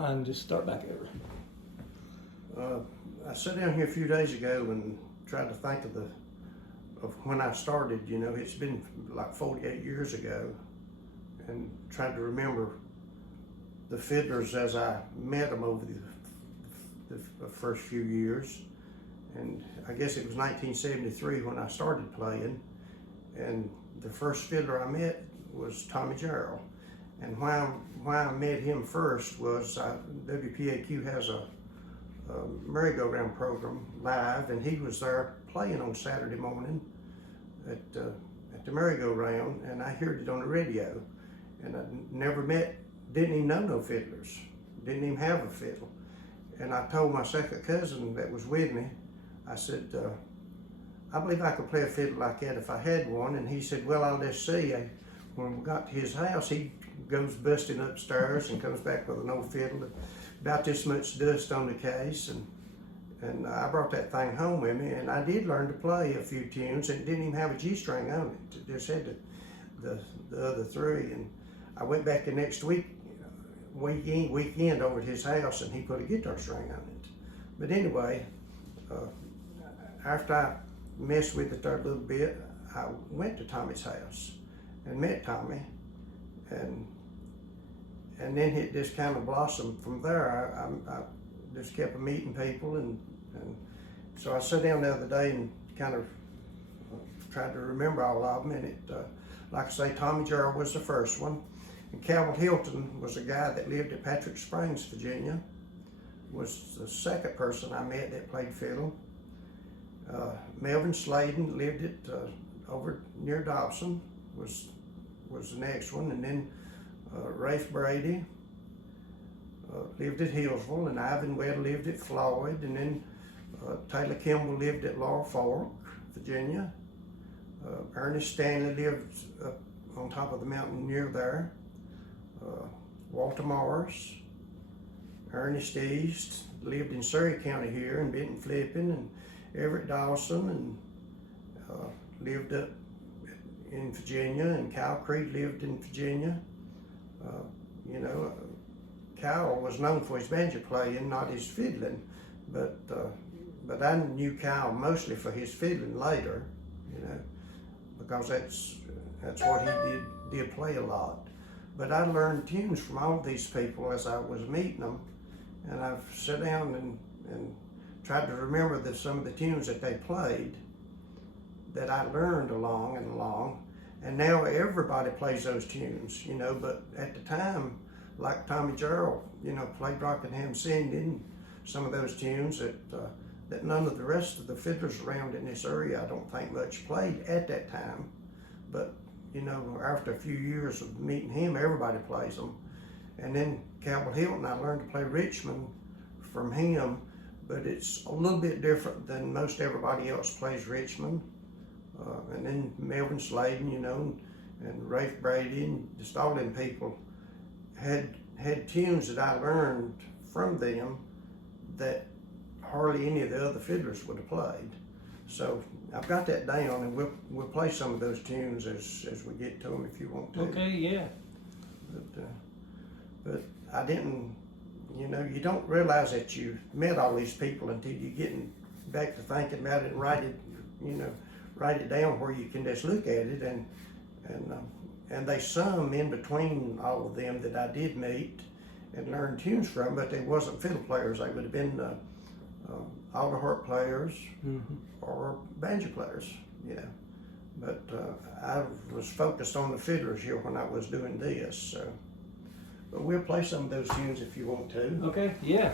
mind, just start back over. I sat down here a few days ago and tried to think of when I started. You know, it's been like 48 years ago, and tried to remember the fiddlers as I met them over the first few years. And I guess it was 1973 when I started playing, and the first fiddler I met was Gerald. And why I met him first was WPAQ has a merry-go-round program live, and he was there playing on Saturday morning at the merry-go-round, and I heard it on the radio. And I never didn't even know no fiddlers, didn't even have a fiddle. And I told my second cousin that was with me, I said, I believe I could play a fiddle like that if I had one. And he said, well, I'll just see. When we got to his house, he goes busting upstairs and comes back with an old fiddle, about this much dust on the case. And I brought that thing home with me, and I did learn to play a few tunes, and it didn't even have a G string on it. It just had the other three. And I went back the next weekend over at his house, and he put a guitar string on it. But anyway, after I messed with it there a little bit, I went to Tommy's house and met Tommy, and then it just kind of blossomed from there. I just kept meeting people, and so I sat down the other day and kind of tried to remember all of them. And it, like I say, Gerald was the first one, and Calvin Hilton was a guy that lived at Patrick Springs, Virginia. Was the second person I met that played fiddle. Melvin Sladen lived at over near Dobson was the next one, and then Rafe Brady lived at Hillsville, and Ivan Webb lived at Floyd, and then Taylor Kimball lived at Laurel Fork, Virginia. Ernest Stanley lived up on top of the mountain near there. Walter Morris, Ernest East lived in Surrey County here, and Benton Flippin, and Everett Dawson, and lived up in Virginia, and Kyle Creed lived in Virginia. You know, Kyle was known for his banjo playing, not his fiddling, but I knew Kyle mostly for his fiddling later, you know, because that's what he did play a lot. But I learned tunes from all these people as I was meeting them, and I've sat down and tried to remember some of the tunes that they played that I learned along, and now everybody plays those tunes, you know. But at the time, like Gerald, you know, played Rockingham Singing, some of those tunes that none of the rest of the fiddlers around in this area, I don't think much played at that time. But you know, after a few years of meeting him, everybody plays them. And then Cabell Hilton, I learned to play Richmond from him, but it's a little bit different than most everybody else plays Richmond. And then Melvin Sladen, you know, and Rafe Brady, and just all them people had tunes that I learned from them that hardly any of the other fiddlers would have played. So I've got that down, and we'll play some of those tunes as we get to them if you want to. Okay, yeah. But I didn't, you know, you don't realize that you met all these people until you get back to thinking about it and write it down where you can just look at it, and they some in between all of them that I did meet and learn tunes from, but they wasn't fiddle players. They would have been alto harp players or banjo players, you know. But I was focused on the fiddlers here when I was doing this. So, but we'll play some of those tunes if you want to. Okay, yeah.